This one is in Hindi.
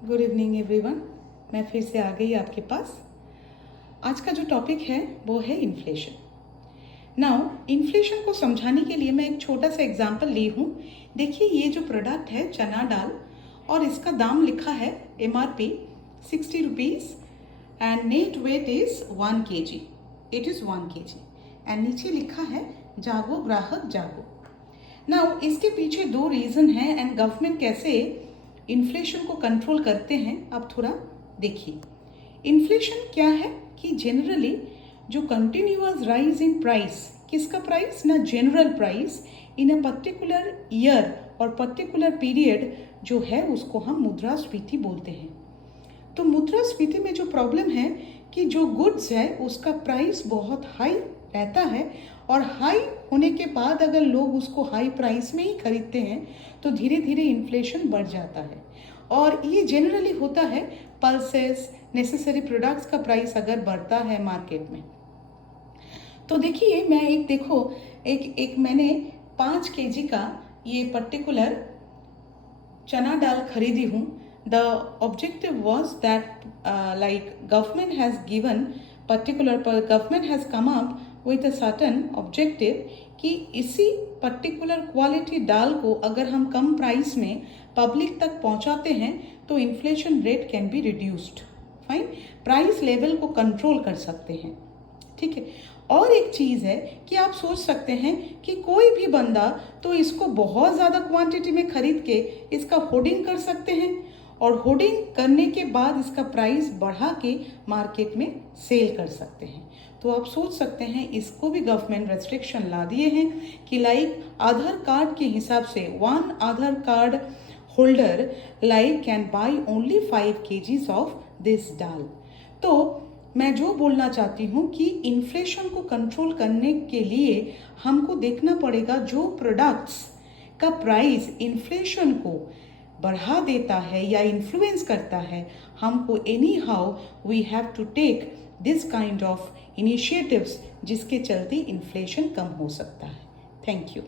Good evening everyone. मैं फिर से आ गई आपके पास। आज का जो टॉपिक है वो है इन्फ्लेशन। नाउ इन्फ्लेशन को समझाने के लिए मैं एक छोटा सा एग्जांपल ली हूँ। देखिए, ये जो प्रोडक्ट है चना दाल, और इसका दाम लिखा है MRP 60 rupees and net weight is 1 kg। It is 1 kg and नीचे लिखा है जागो ग्राहक जागो। नाउ इसके पीछे दो रीज़न हैं एंड गवर्नमेंट कैसे इन्फ्लेशन को कंट्रोल करते हैं आप थोड़ा देखिए। इन्फ्लेशन क्या है कि जनरली जो कंटिन्यूअस राइज इन प्राइस, किसका प्राइस ना, general price in a particular year और पर्टिकुलर पीरियड जो है उसको हम मुद्रास्फीति बोलते हैं। तो मुद्रास्फीति में जो प्रॉब्लम है कि जो गुड्स है उसका प्राइस बहुत हाई रहता है, और हाई होने के बाद अगर लोग उसको हाई प्राइस में ही खरीदते हैं तो धीरे धीरे इन्फ्लेशन बढ़ जाता है। और ये जनरली होता है पल्सेस, नेसेसरी प्रोडक्ट्स का प्राइस अगर बढ़ता है मार्केट में। तो देखिए, मैं एक मैंने 5 kg का ये पर्टिकुलर चना दाल खरीदी हूँ। The objective was that government has come up with a certain objective कि इसी पर्टिकुलर क्वालिटी दाल को अगर हम कम प्राइस में पब्लिक तक पहुंचाते हैं तो inflation rate can be reduced. Fine, price level को कंट्रोल कर सकते हैं। ठीक है। और एक चीज़ है कि आप सोच सकते हैं कि कोई भी बंदा तो इसको बहुत ज़्यादा क्वांटिटी में खरीद के इसका होर्डिंग कर सकते हैं, और होर्डिंग करने के बाद इसका प्राइस बढ़ा के मार्केट में सेल कर सकते हैं। तो आप सोच सकते हैं इसको भी गवर्नमेंट रेस्ट्रिक्शन ला दिए हैं कि लाइक आधार कार्ड के हिसाब से 1 Aadhaar card holder can buy only 5 kgs of this dal. तो मैं जो बोलना चाहती हूँ कि इन्फ्लेशन को कंट्रोल करने के लिए हमको देखना पड़ेगा जो प्रोडक्ट्स का प्राइस इन्फ्लेशन को बढ़ा देता है या इन्फ्लुएंस करता है, हमको anyhow we have to take this kind of initiatives जिसके चलते इन्फ्लेशन कम हो सकता है। Thank you.